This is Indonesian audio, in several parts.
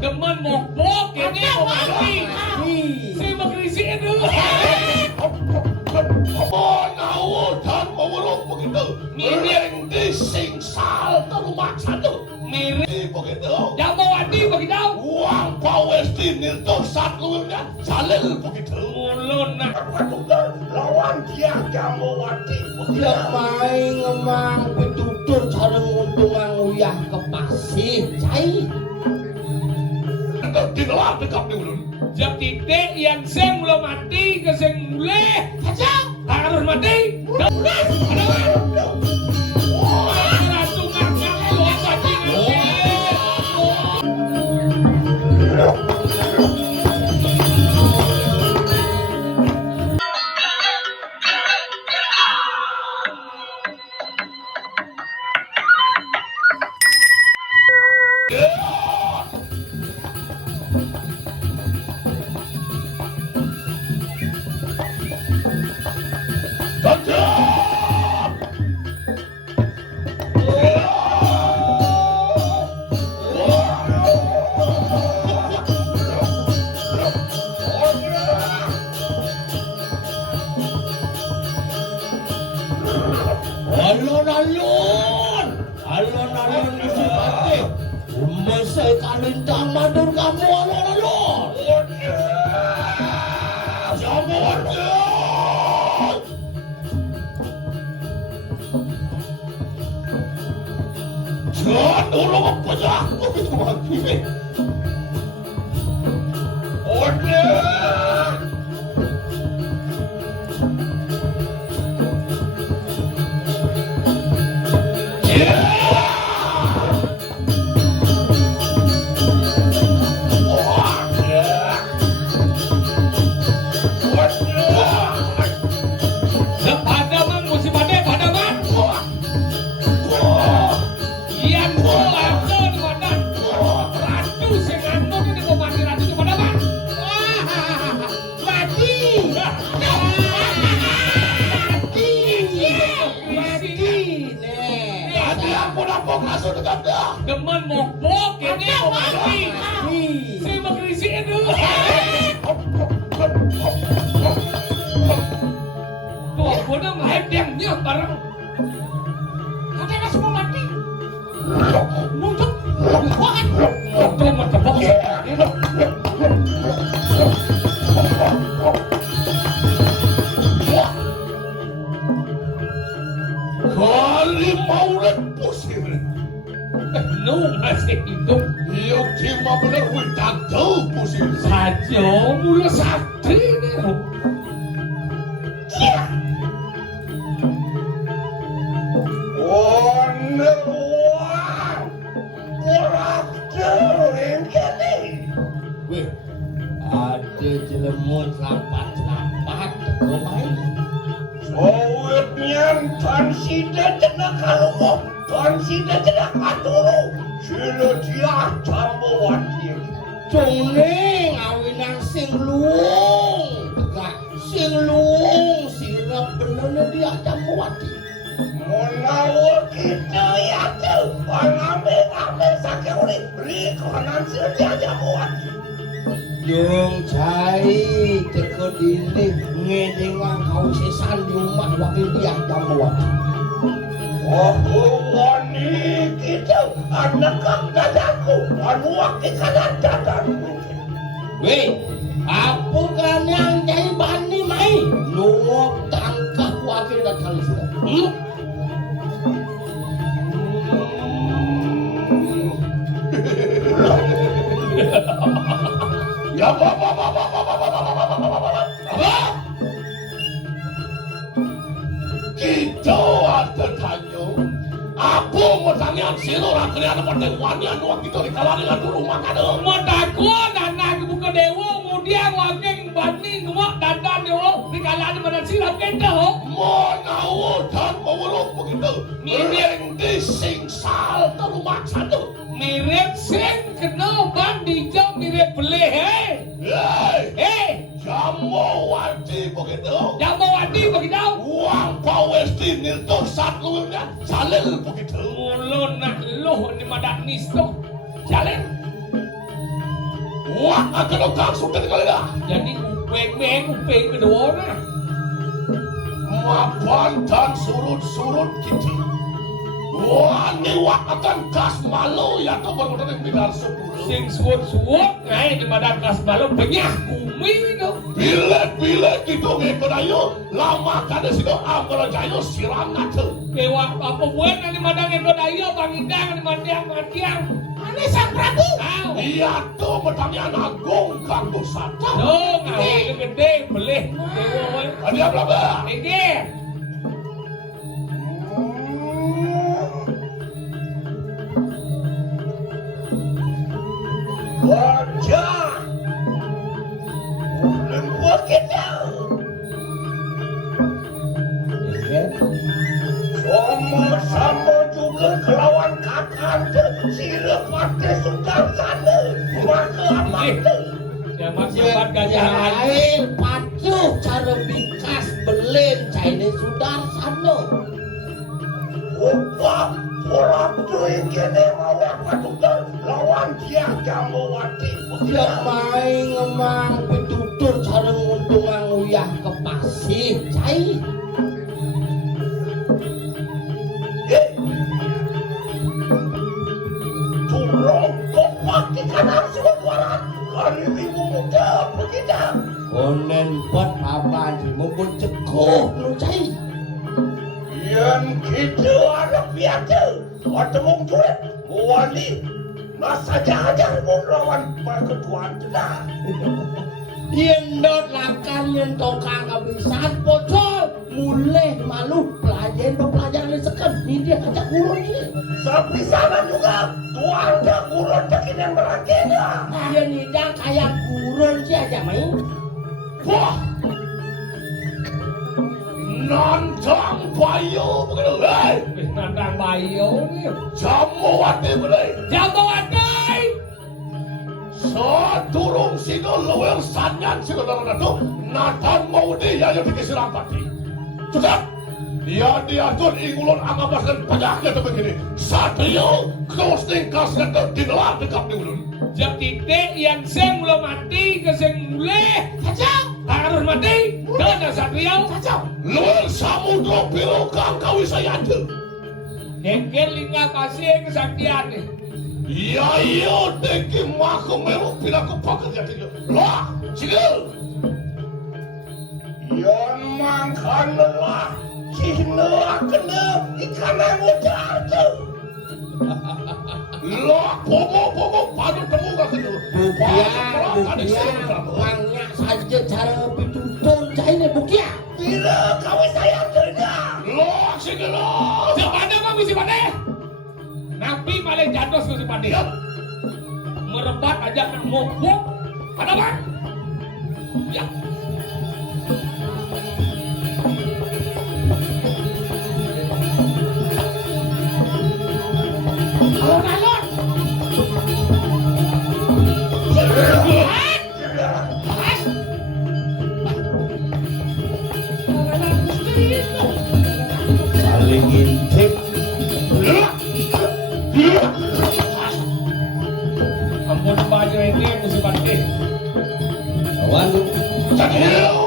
Demen mokbok ini mati. Saya magrisiin dulu. Dan mengurung begitu miring di singsal ke rumah satu Mirip begitu Jamawati begitu. uang pawes di nirtosat luwirnya salil begitu Ulun nak lawan dia Jamawati Dia main ngemang pitutur sareng untungan uyah ke pasir cai digelar dekap di ulun jak titik yang seng belum mati ke seng mulai aja harus mati. Ratu ngakak lo bajingan. Alon-alon isi pati Umasay kalintang madur kamu alon-alon Jamawati jangan dulu mempesak begitu begini Padaman musim badai padaman. Ian aku di badan. Ratu senganto di pemati ratu di padaman. Mati Hati ampun kasut dekat dia Demen mokbok ini mati. Saya magrisiin dulu. Tuh, bodoh ngehedengnya bareng. Katanya semua mati. Nutup. Nutup macam Kali maulet pusing Nu masih hidup. Iyo cima bener hutan tuh pusing Saja mula sakti ni. Weh, ada jelemut lapat-lapat kemain. Sawitnya tansida jenak kalungo, tansida jenak aturu, sila dia Jamawati. Cungning awinan sing luung, tegak sing luung sirap bener dia Jamawati. Menawa kita ya tuh, pangambil sakit ulit, rikonan sila dia Jamawati. Yung cai tekod ini ngedengang kau sesan di rumah wakil dia Jamawati. Wani kita anak dadaku, wakil kanan dadaku. Weh, apa kan yang cai bani mai? Nungok tangkap wakil dan kali sudah. Ya, kita ada tanya. Apa pertanyaan silo rakyat ada pertemuannya nuang kita dikalah dengan guru makan. Medakon anak buka dewa kemudian wakil bani nuak dandan dewa dikalah di badan silap kita. Menawa dan mengurung begitu miring di singsal ke rumah satu Mirip sing kena ban dijam mirip begitu. Yang mewati begitu. Uang pawesti nilto satu nya jalil begitu. Ulun nak luh ni madak nisto. Jalan. Wah, akan kang sudah kali dah. Jadi kuping kedua na. Mapan dan surut-surut gitu. Wah, ni wak akan kas malu ya kau baru yang bidar sepuluh. Sing suwut-suwut ngai di madak kas malu penyah kumi tu. Bilet gitu ngikut ayo lama kada sido ambil jayo siram ngatu. Kewa apa buat ni madak ekor ayo bangidang ni matiang. Ane Sang Prabu. Iya tuh bertanya nagung kang dosa. No, ngai gede boleh. Kewa Ada berapa? Ege. Wajah. Bulan buat kita. Sama-sama juga kelawan kakak sila pakai sultan sana. Maka amat. Siapa gajah Jahil pacu cara bikas belin Chinese sudar sana. Upah orang tu yang kena mawar patukan lawan dia kamu wati. Dia main ngemang pitutur cara nguntungan uyah ke pasir cai. Turun kopak di kanan semua waran. Kali ibu muda begitu. Onen pot apa sih mumpun cekok nu cai. Yang kita ada biasa. Waktu mungkin wali masa jajan pun lawan perketuan tidak. Indot lakan nyentokang kebisan pocol mulai malu pelajaran sekan ini dia ajak gurun ini. Sapi sana juga tuan dah gurun dekin yang merangkena. Dia nidang kayak gurun sih aja main. Wah, nantang bayo begitu, hei. nantang bayo ni. Jamawati begitu. Jamawati. Sadurung sino lawang sanyan sino dalam itu natan mau dia yang dikisir ampati. Sudah. Dia diatur ingulun angabaskan panyaknya tu begini. Satrio closing kasih tu dinelar dekat di ulun. Jadi yang seng belum mati ke seng mulai kacau harus mati dan Satrio kacau. Luar samudra biru kang kawisayan tu. Nengkel lingga kasih kesaktian ni. Ya iyo deki maku meru pinaku pakai jati. Lah, cigil. Yon mangkan lah. Cina kena ikan mujar tu. Lah, pomo padu temu kat situ. Bukia, banyak saja cara pitutun China bukia. Bila kau sayang terdah. Lah, cigil. Sepande bang si pande. Nabi malah jatuh si pande. Merebat aja kan mogok. Ada bang? Ya. Alon-alon. Saling intip. Ampun baju ini mesti pande. Kawan. Cigil.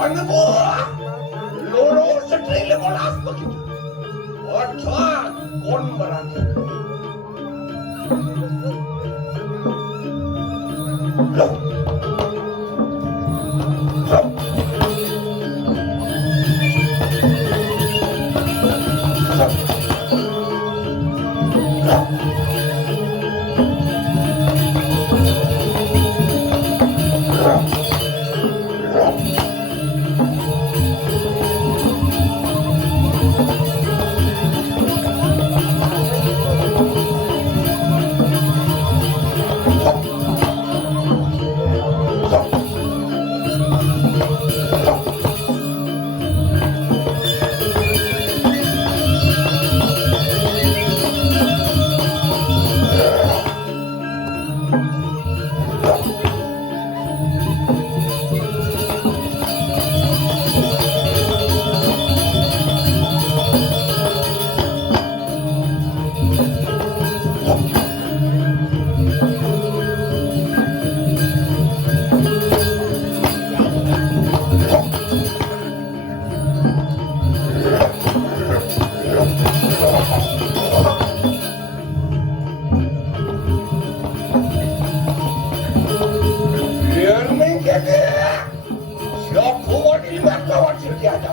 Ano mo? Lolo sa trailer mo lahat begitu. Otak kon berani. Loh. Siapa mau dilihat lawan Sirdiada?